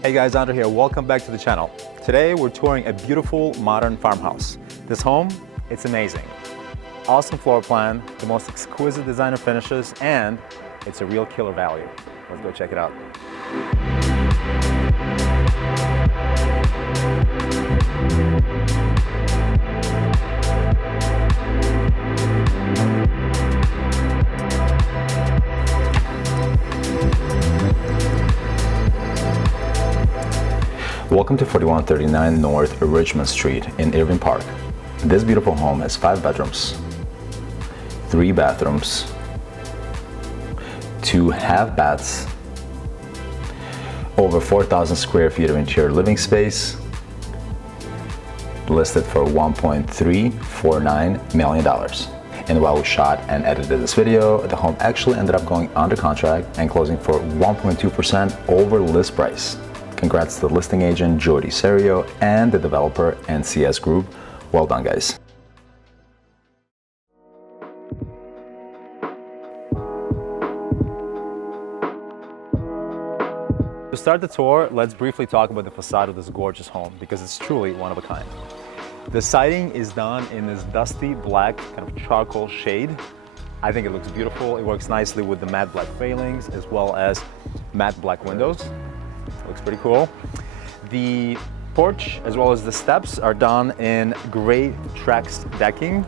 Hey guys, Andrei here. Welcome back to the channel. Today we're touring a beautiful modern farmhouse. This home, it's amazing. Awesome floor plan, the most exquisite designer finishes, and it's a real killer value. Let's go check it out. Welcome to 4139 North Richmond Street in Irving Park. This beautiful home has 5 bedrooms, 3 bathrooms, 2 half baths, over 4,000 square feet of interior living space, listed for $1.349 million. And while we shot and edited this video, the home actually ended up going under contract and closing for 1.2% over list price. Congrats to the listing agent, Jodi, Serio, and the developer, NCS Group. Well done, guys. To start the tour, let's briefly talk about the facade of this gorgeous home because it's truly one of a kind. The siding is done in this dusty black kind of charcoal shade. I think it looks beautiful. It works nicely with the matte black railings as well as matte black windows. Looks pretty cool. The porch as well as the steps are done in gray Trex decking.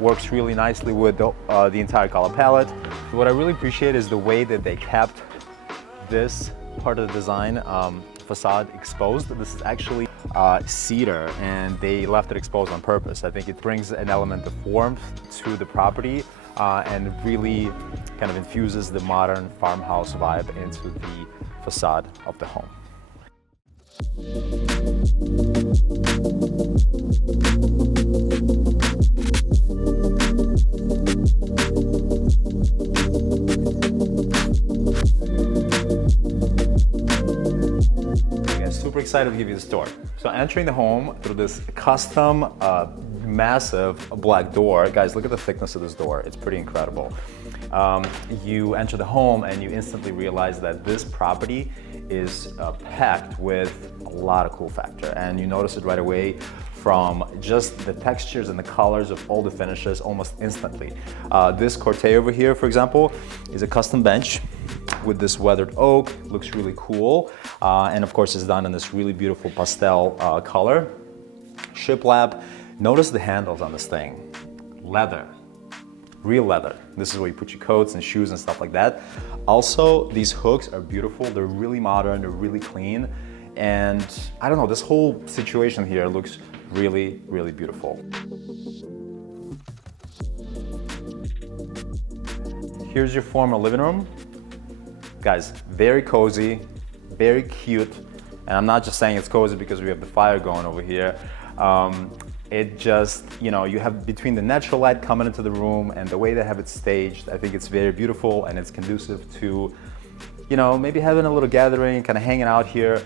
Works really nicely with the entire color palette. What I really appreciate is the way that they kept this part of the design facade exposed. This is actually cedar and they left it exposed on purpose. I think it brings an element of warmth to the property and really kind of infuses the modern farmhouse vibe into the facade of the home. Super excited to give you this tour. So entering the home through this custom massive black door, guys, look at the thickness of this door. It's pretty incredible. You enter the home and you instantly realize that this property is packed with a lot of cool factor, and you notice it right away from just the textures and the colors of all the finishes almost instantly. This corte over here, for example, is a custom bench with this weathered oak. Looks really cool, and of course it's done in this really beautiful pastel color. Shiplap. Notice the handles on this thing. Leather. Real leather. This is where you put your coats and shoes and stuff like that. Also, these hooks are beautiful. They're really modern, they're really clean. And I don't know, this whole situation here looks really, really beautiful. Here's your formal living room. Guys, very cozy, very cute. And I'm not just saying it's cozy because we have the fire going over here. It just, you know, you have between the natural light coming into the room and the way they have it staged, I think it's very beautiful and it's conducive to, you know, maybe having a little gathering, kind of hanging out here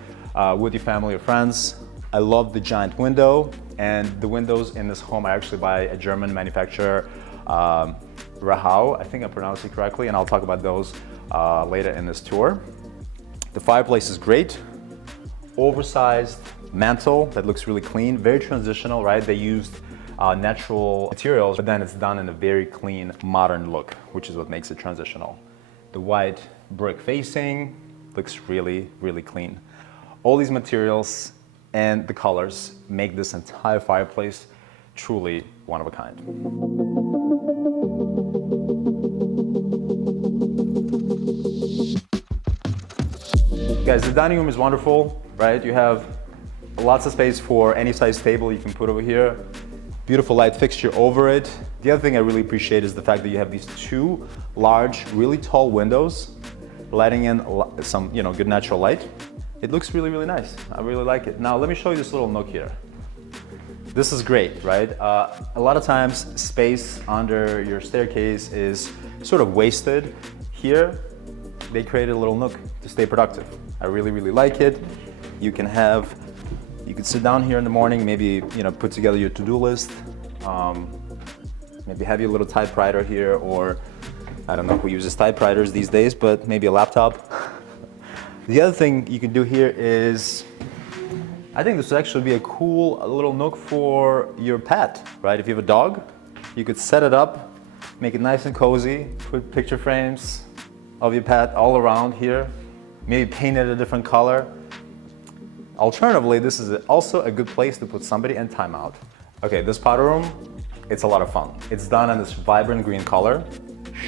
with your family or friends. I love the giant window, and the windows in this home are actually by a German manufacturer, Rahau, I think I pronounced it correctly, and I'll talk about those later in this tour. The fireplace is great, oversized mantle that looks really clean, very transitional, right? They used natural materials, but then it's done in a very clean, modern look, which is what makes it transitional. The white brick facing looks really, really clean. All these materials and the colors make this entire fireplace truly one of a kind. Guys, the dining room is wonderful, right? You have lots of space for any size table you can put over here. Beautiful light fixture over it. The other thing I really appreciate is the fact that you have these 2 large, really tall windows, letting in some, you know, good natural light. It looks really, really nice. I really like it. Now, let me show you this little nook here. This is great, right? A lot of times, space under your staircase is sort of wasted. Here, they created a little nook to stay productive. I really, really like it. You can sit down here in the morning, maybe, you know, put together your to-do list, maybe have your little typewriter here, or I don't know who uses typewriters these days, but maybe a laptop. The other thing you can do here is, I think this would actually be a cool little nook for your pet, right? If you have a dog, you could set it up, make it nice and cozy, put picture frames of your pet all around here, maybe paint it a different color. Alternatively, this is also a good place to put somebody in timeout. Okay, this powder room, it's a lot of fun. It's done in this vibrant green color,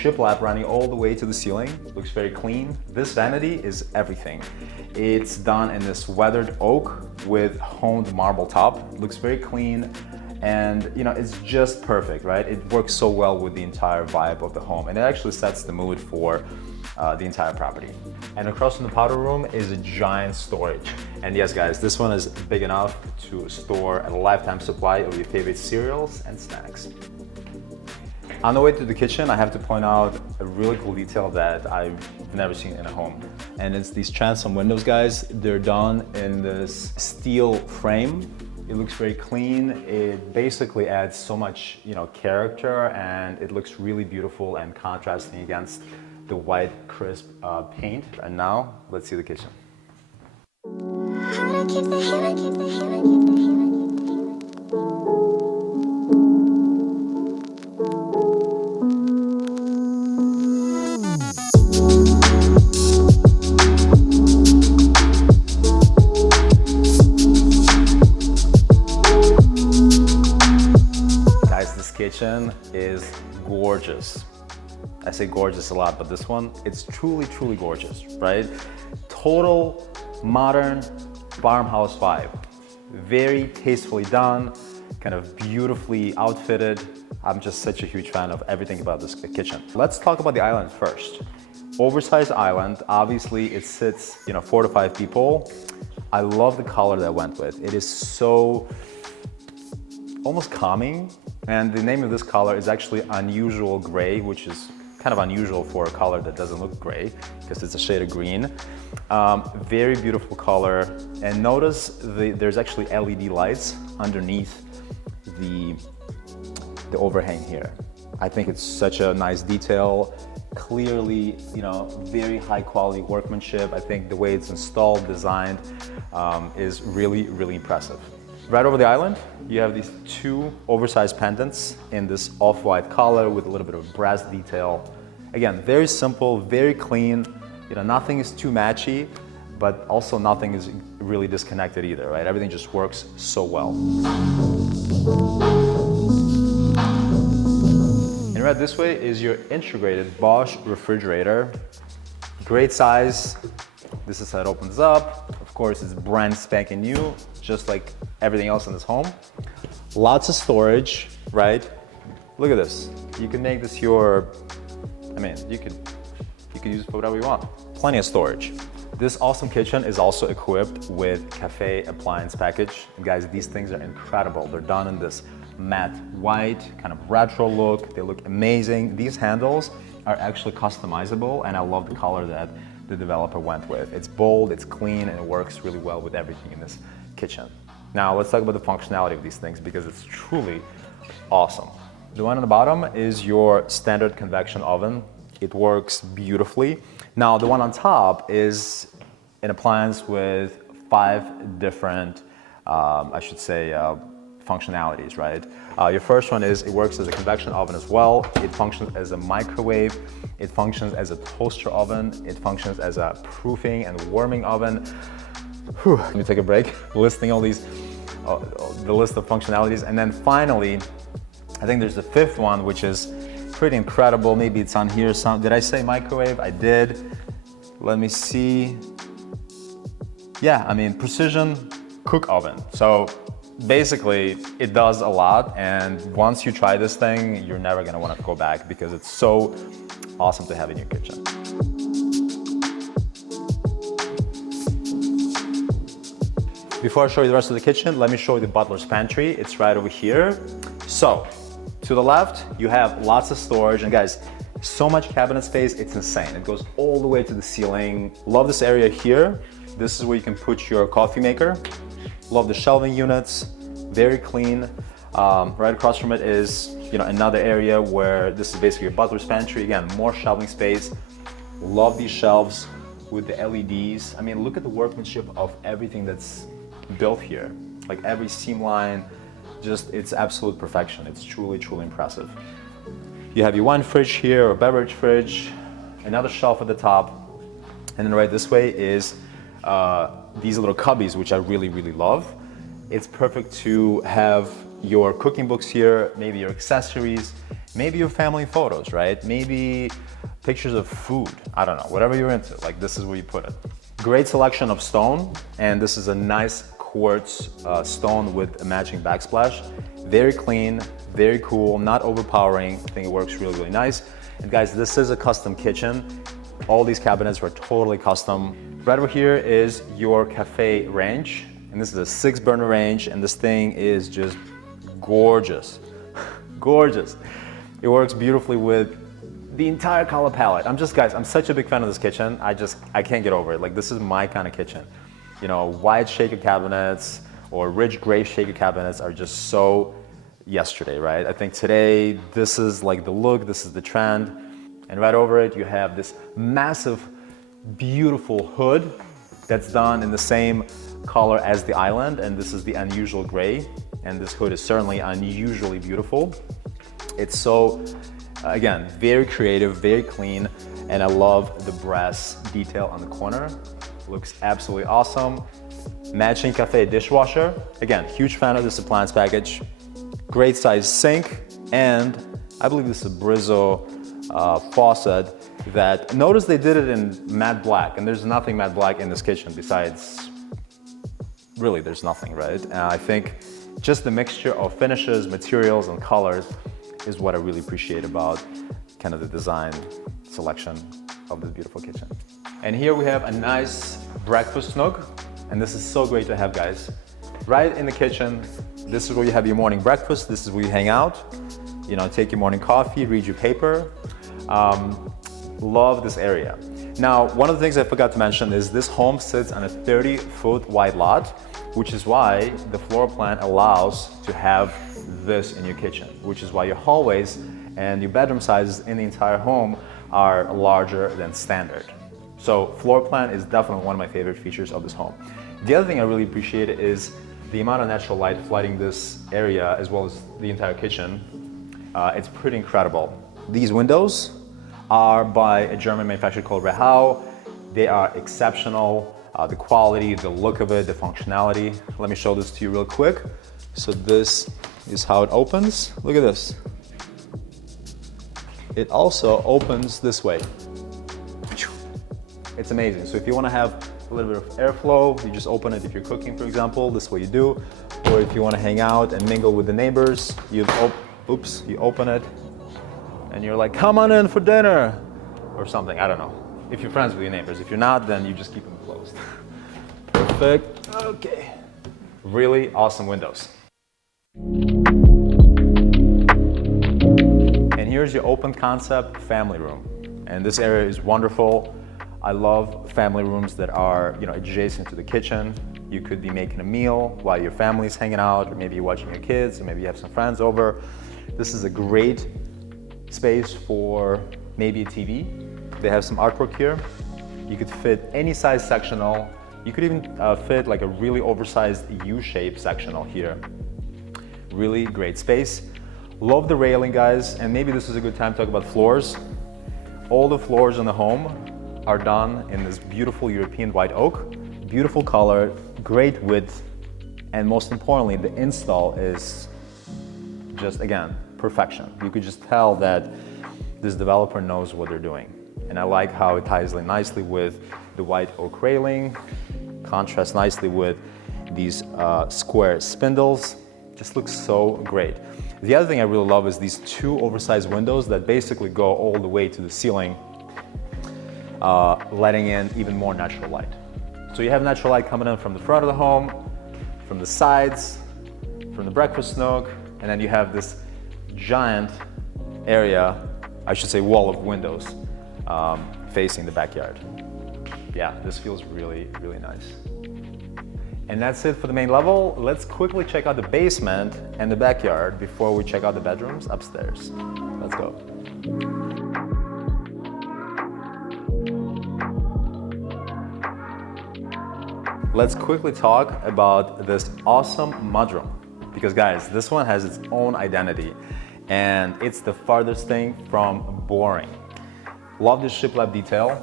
shiplap running all the way to the ceiling, looks very clean. This vanity is everything. It's done in this weathered oak with honed marble top, looks very clean, and you know, it's just perfect, right? It works so well with the entire vibe of the home, and it actually sets the mood for the entire property. And across from the powder room is a giant storage. And yes guys, this one is big enough to store a lifetime supply of your favorite cereals and snacks. On the way to the kitchen, I have to point out a really cool detail that I've never seen in a home. And it's these transom windows, guys. They're done in this steel frame. It looks very clean. It basically adds so much, you know, character, and it looks really beautiful and contrasting against the white, crisp paint. And now, let's see the kitchen. Guys, this kitchen is gorgeous. I say gorgeous a lot, but this one, it's truly, truly gorgeous, right? Total modern farmhouse vibe. Very tastefully done, kind of beautifully outfitted. I'm just such a huge fan of everything about this kitchen. Let's talk about the island first. Oversized island, obviously it sits, you know, 4 to 5 people. I love the color that went with. It is so almost calming. And the name of this color is actually Unusual Gray, which is kind of unusual for a color that doesn't look gray because it's a shade of green. Very beautiful color. And notice there's actually LED lights underneath the overhang here. I think it's such a nice detail. Clearly, you know, very high quality workmanship. I think the way it's installed, designed, is really, really impressive. Right over the island, you have these 2 oversized pendants in this off-white color with a little bit of brass detail. Again, very simple, very clean. You know, nothing is too matchy, but also nothing is really disconnected either, right? Everything just works so well. And right this way is your integrated Bosch refrigerator. Great size. This is how it opens up. Of course, it's brand spanking new, just like everything else in this home. Lots of storage, right? Look at this. You can make this your, I mean, you could use it for whatever you want. Plenty of storage. This awesome kitchen is also equipped with cafe appliance package. And guys, these things are incredible. They're done in this matte white, kind of retro look. They look amazing. These handles are actually customizable, and I love the color that the developer went with. It's bold, it's clean, and it works really well with everything in this kitchen. Now let's talk about the functionality of these things because it's truly awesome. The one on the bottom is your standard convection oven. It works beautifully. Now the one on top is an appliance with 5 different, I should say, functionalities, right? Your first one is it works as a convection oven as well. It functions as a microwave. It functions as a toaster oven. It functions as a proofing and warming oven. Whew. Let me take a break, listing all these, the list of functionalities. And then finally, I think there's the 5th one, which is pretty incredible. Maybe it's on here. Did I say microwave? I did. Let me see. Yeah, I mean, precision cook oven. So basically, it does a lot. And once you try this thing, you're never gonna wanna go back because it's so awesome to have in your kitchen. Before I show you the rest of the kitchen, let me show you the butler's pantry. It's right over here. So, to the left, you have lots of storage, and guys, so much cabinet space, it's insane. It goes all the way to the ceiling. Love this area here. This is where you can put your coffee maker. Love the shelving units, very clean. Right across from it is, you know, another area where this is basically your butler's pantry. Again, more shelving space. Love these shelves. with the LEDs. I mean, look at the workmanship of everything that's built here. Like every seam line, just it's absolute perfection. It's truly, truly impressive. You have your wine fridge here, or beverage fridge, another shelf at the top, and then right this way is these little cubbies, which I really, really love. It's perfect to have your cooking books here, maybe your accessories, maybe your family photos, right? Maybe pictures of food, I don't know, whatever you're into, like this is where you put it. Great selection of stone, and this is a nice quartz stone with a matching backsplash. Very clean, very cool, not overpowering. I think it works really, really nice. And guys, this is a custom kitchen. All these cabinets were totally custom. Right over here is your cafe range, and this is a 6-burner range, and this thing is just gorgeous, gorgeous. It works beautifully with the entire color palette. Guys, I'm such a big fan of this kitchen. I can't get over it. Like, this is my kind of kitchen. You know, white shaker cabinets or rich gray shaker cabinets are just so yesterday, right? I think today, this is like the look, this is the trend. And right over it, you have this massive, beautiful hood that's done in the same color as the island, and this is the unusual gray. And this hood is certainly unusually beautiful. It's so, again, very creative, very clean, and I love the brass detail on the corner. Looks absolutely awesome. Matching cafe dishwasher. Again, huge fan of this appliance package. Great size sink, and I believe this is a Brizzo faucet that, notice they did it in matte black, and there's nothing matte black in this kitchen besides, really there's nothing, right? And I think just the mixture of finishes, materials, and colors is what I really appreciate about kind of the design selection of this beautiful kitchen. And here we have a nice breakfast nook, and this is so great to have, guys. Right in the kitchen, this is where you have your morning breakfast, this is where you hang out, you know, take your morning coffee, read your paper. Love this area. Now, one of the things I forgot to mention is this home sits on a 30-foot wide lot, which is why the floor plan allows to have this in your kitchen, which is why your hallways and your bedroom sizes in the entire home are larger than standard. So floor plan is definitely one of my favorite features of this home. The other thing I really appreciate is the amount of natural light flooding this area as well as the entire kitchen. It's pretty incredible. These windows are by a German manufacturer called Rehau. They are exceptional. The quality, the look of it, the functionality. Let me show this to you real quick. So this is how it opens. Look at this. It also opens this way. It's amazing. So if you want to have a little bit of airflow, you just open it if you're cooking, for example. This is what you do. Or if you want to hang out and mingle with the neighbors, you open it and you're like, come on in for dinner or something. I don't know. If you're friends with your neighbors. If you're not, then you just keep them closed. Perfect. Okay. Really awesome windows. And here's your open concept family room. And this area is wonderful. I love family rooms that are, you know, adjacent to the kitchen. You could be making a meal while your family's hanging out, or maybe you're watching your kids, or maybe you have some friends over. This is a great space for maybe a TV. They have some artwork here. You could fit any size sectional. You could even fit like a really oversized U-shaped sectional here. Really great space. Love the railing, guys, and maybe this is a good time to talk about floors. All the floors in the home are done in this beautiful European white oak. Beautiful color, great width, and most importantly, the install is just, again, perfection. You could just tell that this developer knows what they're doing. And I like how it ties in nicely with the white oak railing, contrasts nicely with these square spindles. Just looks so great. The other thing I really love is these two oversized windows that basically go all the way to the ceiling, letting in even more natural light. So you have natural light coming in from the front of the home, from the sides, from the breakfast nook, and then you have this giant area, I should say wall of windows, facing the backyard. Yeah, this feels really, really nice. And that's it for the main level. Let's quickly check out the basement and the backyard before we check out the bedrooms upstairs. Let's go. let's quickly talk about this awesome mudroom. Because guys, this one has its own identity and it's the farthest thing from boring. Love this shiplap detail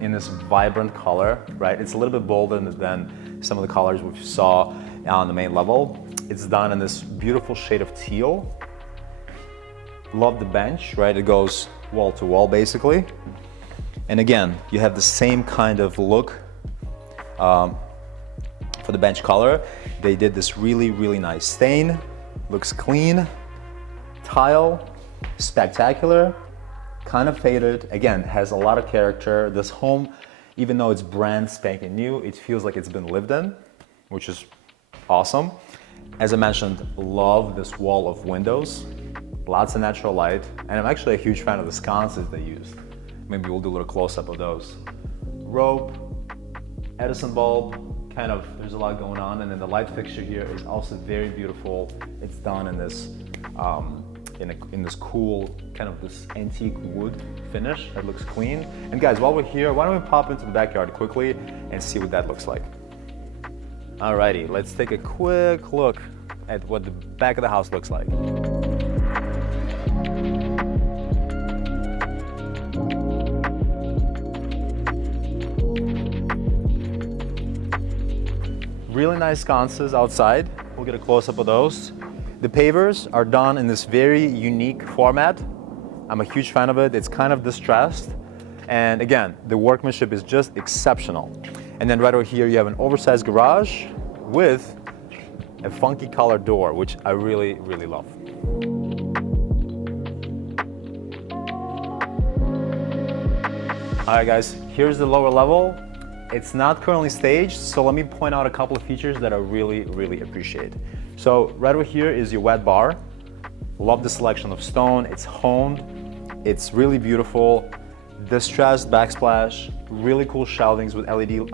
in this vibrant color, right? It's a little bit bolder than some of the colors we saw on the main level. It's done in this beautiful shade of teal. Love the bench, right? It goes wall to wall basically. And again, you have the same kind of look for the bench color. They did this really, really nice stain. Looks clean. Tile, spectacular. Kind of faded. Again, has a lot of character. This home, even though it's brand spanking new, it feels like it's been lived in, which is awesome. As I mentioned, love this wall of windows. Lots of natural light. And I'm actually a huge fan of the sconces they used. Maybe we'll do a little close-up of those. Rope, Edison bulb, kind of, there's a lot going on. And then the light fixture here is also very beautiful. It's done in this in this cool, kind of this antique wood finish that looks clean. And guys, while we're here, why don't we pop into the backyard quickly and see what that looks like. Alrighty, let's take a quick look at what the back of the house looks like. Really nice sconces outside. We'll get a close-up of those. The pavers are done in this very unique format. I'm a huge fan of it. It's kind of distressed. And again, the workmanship is just exceptional. And then right over here, you have an oversized garage with a funky colored door, which I really, really love. All right, guys, here's the lower level. It's not currently staged, so let me point out a couple of features that I really, really appreciate. So right over here is your wet bar. Love the selection of stone. It's honed. It's really beautiful. Distressed backsplash. Really cool shelvings with LED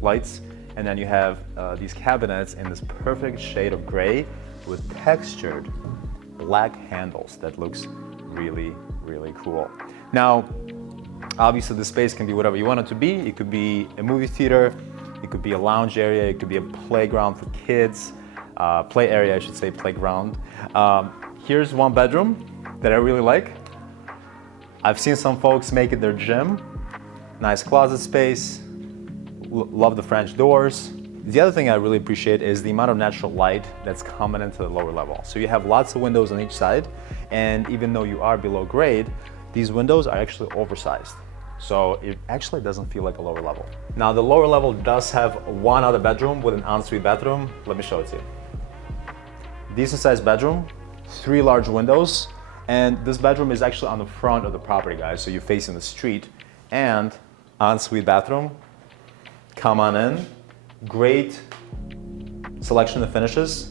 lights. And then you have these cabinets in this perfect shade of gray with textured black handles that looks really, really cool. Now, obviously the space can be whatever you want it to be. It could be a movie theater. It could be a lounge area. It could be a playground for kids. Play area, I should say, playground. Here's one bedroom that I really like. I've seen some folks make it their gym. Nice closet space. Love the French doors. The other thing I really appreciate is the amount of natural light that's coming into the lower level. So you have lots of windows on each side, and even though you are below grade, these windows are actually oversized. So it actually doesn't feel like a lower level. Now the lower level does have one other bedroom with an ensuite bathroom. Let me show it to you. Decent sized bedroom, 3 large windows, and this bedroom is actually on the front of the property, guys, so you're facing the street. And ensuite bathroom, come on in. Great selection of finishes.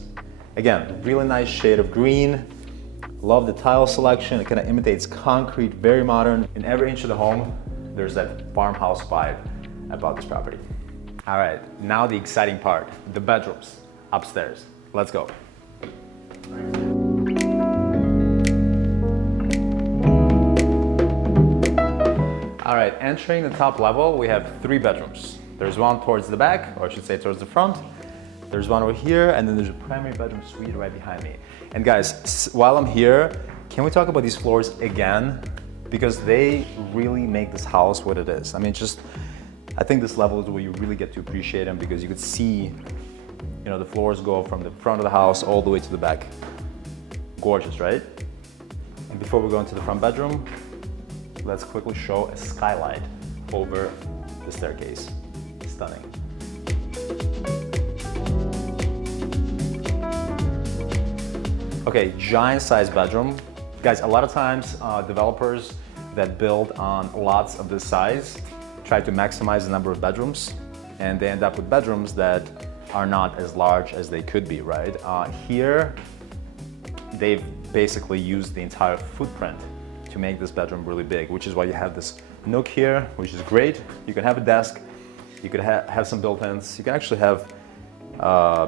Again, really nice shade of green. Love the tile selection. It kind of imitates concrete, very modern. In every inch of the home, there's that farmhouse vibe about this property. All right, now the exciting part, the bedrooms upstairs. Let's go. All right, entering the top level, we have 3 bedrooms. There's one towards the back, or I should say towards the front. There's one over here, and then there's a primary bedroom suite right behind me. And guys, while I'm here, can we talk about these floors again? Because they really make this house what it is. I mean, I think this level is where you really get to appreciate them, because you could see, you know, the floors go from the front of the house all the way to the back. Gorgeous, right? And before we go into the front bedroom, let's quickly show a skylight over the staircase. Stunning. Okay, giant size bedroom. Guys, a lot of times developers that build on lots of this size try to maximize the number of bedrooms, and they end up with bedrooms that are not as large as they could be, right? Here, they've basically used the entire footprint to make this bedroom really big, which is why you have this nook here, which is great. You can have a desk, you could have some built-ins, you can actually have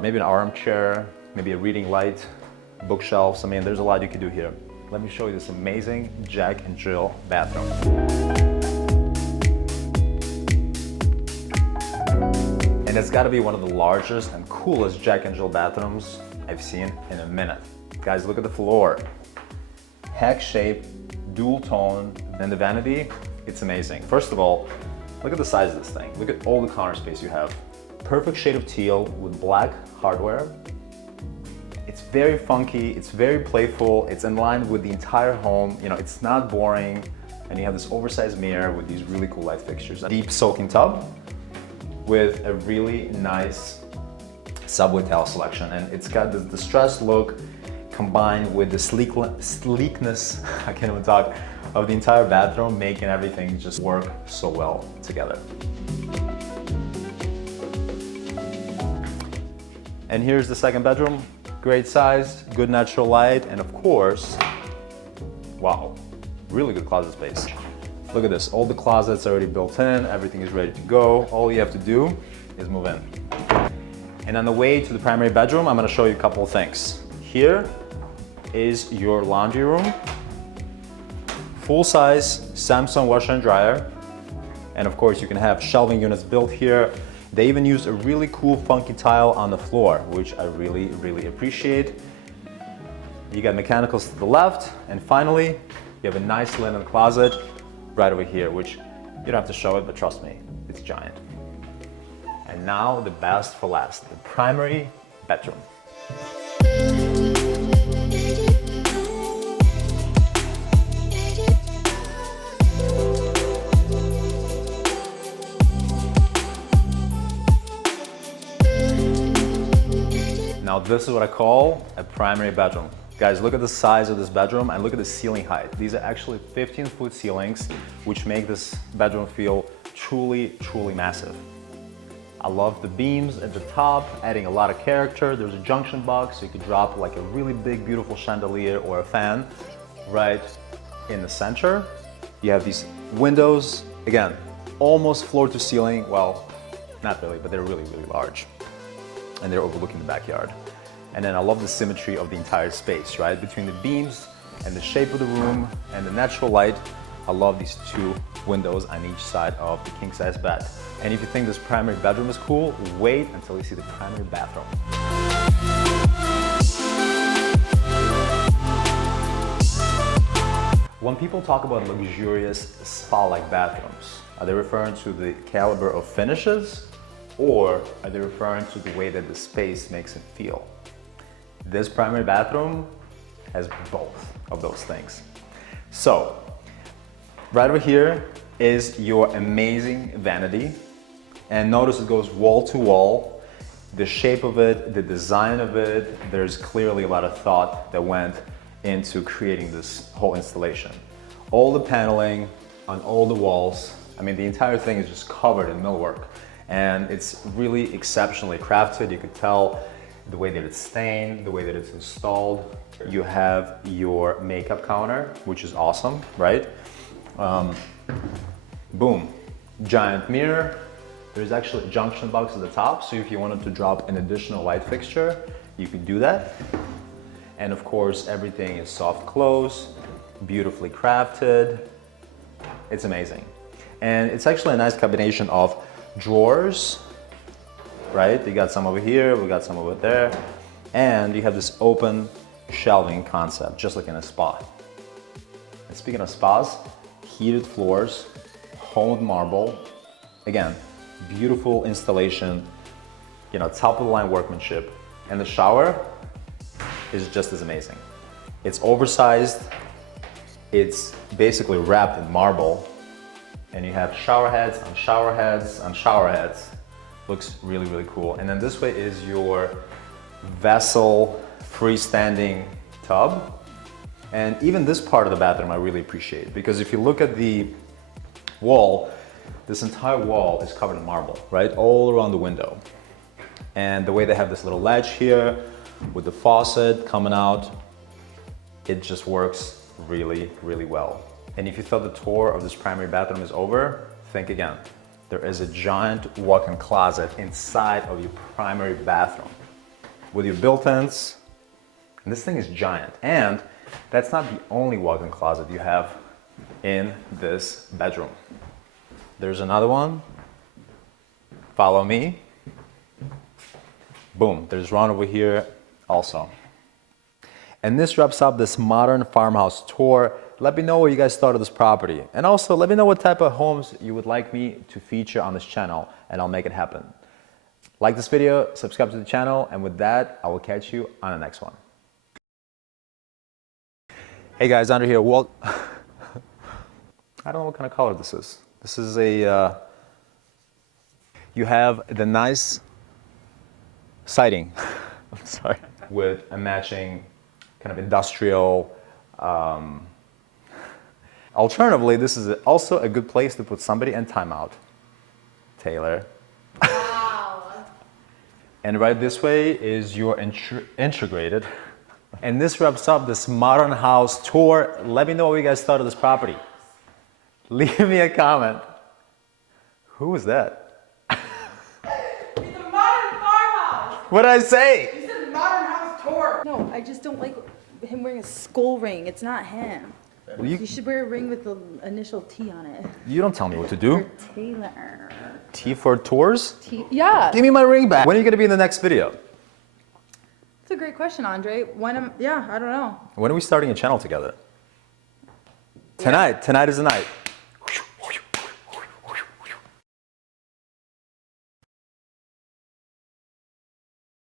maybe an armchair, maybe a reading light, bookshelves. I mean, there's a lot you can do here. Let me show you this amazing Jack and Jill bathroom. And it's gotta be one of the largest and coolest Jack and Jill bathrooms I've seen in a minute. Guys, look at the floor. Hex shape, dual tone, and the vanity, it's amazing. First of all, look at the size of this thing. Look at all the counter space you have. Perfect shade of teal with black hardware. It's very funky, it's very playful, it's in line with the entire home. You know, it's not boring. And you have this oversized mirror with these really cool light fixtures. A deep soaking tub with a really nice subway tile selection. And it's got this distressed look combined with the sleekness, I can't even talk, of the entire bathroom, making everything just work so well together. And here's the second bedroom. Great size, good natural light, and of course, wow, really good closet space. Look at this, all the closets are already built in, everything is ready to go. All you have to do is move in. And on the way to the primary bedroom, I'm gonna show you a couple of things. Here is your laundry room, full-size Samsung washer and dryer. And of course, you can have shelving units built here. They even use a really cool funky tile on the floor, which I really, really appreciate. You got mechanicals to the left. And finally, you have a nice linen closet right over here, which you don't have to show it, but trust me, it's giant. And now the best for last, the primary bedroom. Now this is what I call a primary bedroom. Guys, look at the size of this bedroom and look at the ceiling height. These are actually 15-foot ceilings, which make this bedroom feel truly, truly massive. I love the beams at the top, adding a lot of character. There's a junction box, so you could drop like a really big, beautiful chandelier or a fan right in the center. You have these windows, again, almost floor to ceiling. Well, not really, but they're really, really large. And they're overlooking the backyard. And then I love the symmetry of the entire space, right? Between the beams and the shape of the room and the natural light, I love these two windows on each side of the king-size bed. And if you think this primary bedroom is cool, wait until you see the primary bathroom. When people talk about luxurious spa-like bathrooms, are they referring to the caliber of finishes, or are they referring to the way that the space makes it feel? This primary bathroom has both of those things. So, right over here is your amazing vanity. And notice it goes wall to wall. The shape of it, the design of it, there's clearly a lot of thought that went into creating this whole installation. All the paneling on all the walls, I mean, the entire thing is just covered in millwork. And it's really exceptionally crafted. You could tell the way that it's stained, the way that it's installed. You have your makeup counter, which is awesome, right? Boom, giant mirror. There's actually a junction box at the top, so if you wanted to drop an additional light fixture, you could do that. And of course, everything is soft close, beautifully crafted. It's amazing. And it's actually a nice combination of drawers, right? You got some over here, we got some over there, and you have this open shelving concept, just like in a spa. And speaking of spas, heated floors, honed marble, again, beautiful installation, you know, top of the line workmanship, and the shower is just as amazing. It's oversized, it's basically wrapped in marble, and you have shower heads on shower heads on shower heads. Looks really, really cool. And then this way is your vessel freestanding tub. And even this part of the bathroom I really appreciate, because if you look at the wall, this entire wall is covered in marble, right? All around the window. And the way they have this little ledge here with the faucet coming out, it just works really, really well. And if you thought the tour of this primary bathroom is over, think again. There is a giant walk-in closet inside of your primary bathroom with your built-ins, and this thing is giant. And that's not the only walk-in closet you have in this bedroom. There's another one. Follow me. Boom, there's one over here also. And this wraps up this modern farmhouse tour. Let me know what you guys thought of this property. And also let me know what type of homes you would like me to feature on this channel, and I'll make it happen. Like this video, subscribe to the channel, and with that, I will catch you on the next one. Hey guys, Andrei here. Well, I don't know what kind of color this is. This is a, you have the nice siding, I'm sorry, with a matching kind of industrial, alternatively, this is also a good place to put somebody in timeout. Taylor. Wow. And right this way is your integrated. And this wraps up this modern house tour. Let me know what you guys thought of this property. Leave me a comment. Who was that? It's a modern farmhouse. What did I say? You said modern house tour. No, I just don't like him wearing a skull ring. It's not him. Well, you should wear a ring with the initial T on it. You don't tell me what to do. For Taylor. T for tours? T, yeah. Give me my ring back. When are you going to be in the next video? That's a great question, Andrei. Yeah, I don't know. When are we starting a channel together? Tonight. Tonight is the night.